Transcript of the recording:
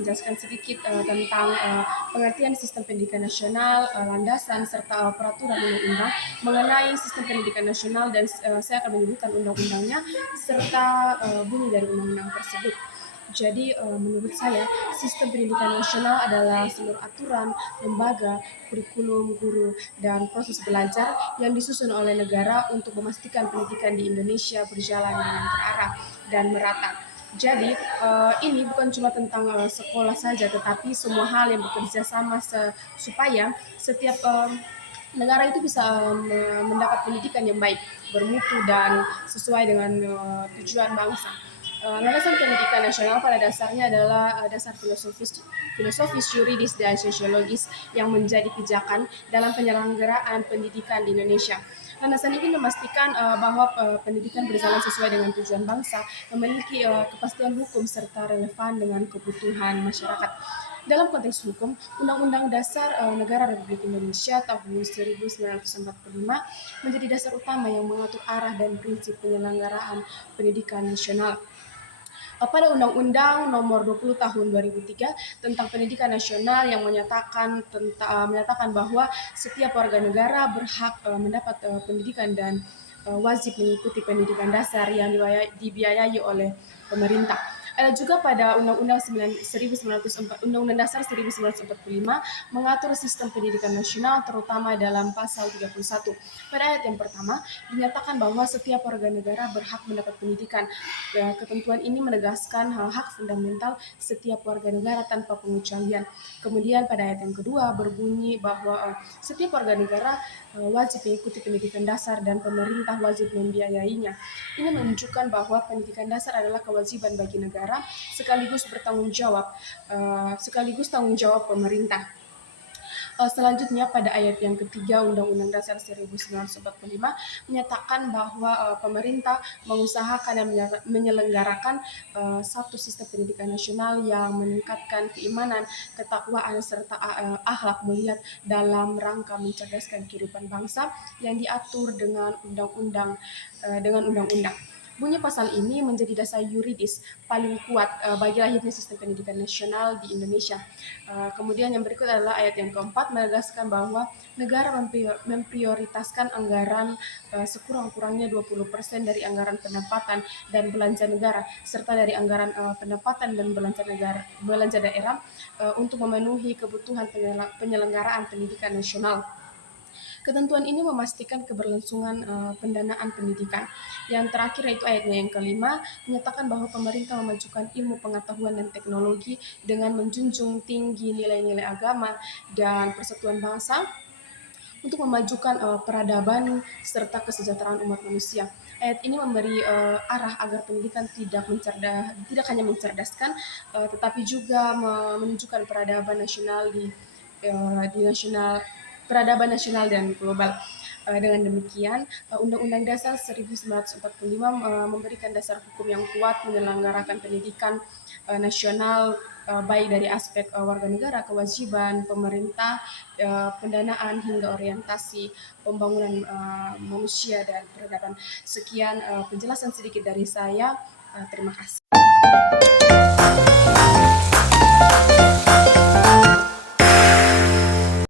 menjelaskan sedikit tentang pengertian sistem pendidikan nasional, landasan, serta peraturan undang-undang mengenai sistem pendidikan nasional dan saya akan menyebutkan undang-undangnya serta bunyi dari undang-undang tersebut. Jadi menurut saya sistem pendidikan nasional adalah seluruh aturan, lembaga, kurikulum, guru, dan proses belajar yang disusun oleh negara untuk memastikan pendidikan di Indonesia berjalan dengan terarah dan merata. Jadi ini bukan cuma tentang sekolah saja, tetapi semua hal yang bekerja sama supaya setiap negara itu bisa mendapat pendidikan yang baik, bermutu dan sesuai dengan tujuan bangsa. Landasan pendidikan nasional pada dasarnya adalah dasar filosofis, yuridis, dan sosiologis yang menjadi pijakan dalam penyelenggaraan pendidikan di Indonesia. Landasan ini memastikan bahwa pendidikan berjalan sesuai dengan tujuan bangsa, memiliki kepastian hukum serta relevan dengan kebutuhan masyarakat. Dalam konteks hukum, Undang-Undang Dasar Negara Republik Indonesia tahun 1945 menjadi dasar utama yang mengatur arah dan prinsip penyelenggaraan pendidikan nasional. Pada Undang-Undang Nomor 20 Tahun 2003 tentang Pendidikan Nasional yang menyatakan bahwa setiap warga negara berhak mendapat pendidikan dan wajib mengikuti pendidikan dasar yang dibiayai oleh pemerintah. Ada juga pada Undang-Undang Dasar 1945 mengatur sistem pendidikan nasional terutama dalam pasal 31. Pada ayat yang pertama dinyatakan bahwa setiap warga negara berhak mendapat pendidikan. Ketentuan ini menegaskan hak fundamental setiap warga negara tanpa pengecualian. Kemudian pada ayat yang kedua berbunyi bahwa setiap warga negara wajib mengikuti pendidikan dasar dan pemerintah wajib membiayainya. Ini menunjukkan bahwa pendidikan dasar adalah kewajiban bagi negara sekaligus tanggung jawab pemerintah. Selanjutnya pada ayat yang ketiga Undang-Undang Dasar 1945 menyatakan bahwa pemerintah mengusahakan dan menyelenggarakan satu sistem pendidikan nasional yang meningkatkan keimanan, ketakwaan serta akhlak mulia dalam rangka mencerdaskan kehidupan bangsa yang diatur dengan undang-undang. Bunyi pasal ini menjadi dasar yuridis paling kuat bagi lahirnya sistem pendidikan nasional di Indonesia. Kemudian yang berikut adalah ayat yang keempat menegaskan bahwa negara memprioritaskan anggaran sekurang-kurangnya 20% dari anggaran pendapatan dan belanja negara serta dari anggaran pendapatan dan belanja daerah untuk memenuhi kebutuhan penyelenggaraan pendidikan nasional. Ketentuan ini memastikan keberlangsungan pendanaan pendidikan. Yang terakhir yaitu ayatnya yang kelima, menyatakan bahwa pemerintah memajukan ilmu pengetahuan dan teknologi dengan menjunjung tinggi nilai-nilai agama dan persatuan bangsa untuk memajukan peradaban serta kesejahteraan umat manusia. Ayat ini memberi arah agar pendidikan tidak hanya mencerdaskan, tetapi juga menunjukkan peradaban nasional peradaban nasional dan global. Dengan demikian, Undang-Undang Dasar 1945 memberikan dasar hukum yang kuat menyelenggarakan pendidikan nasional baik dari aspek warga negara, kewajiban pemerintah, pendanaan hingga orientasi pembangunan manusia dan peradaban. Sekian penjelasan sedikit dari saya. Terima kasih.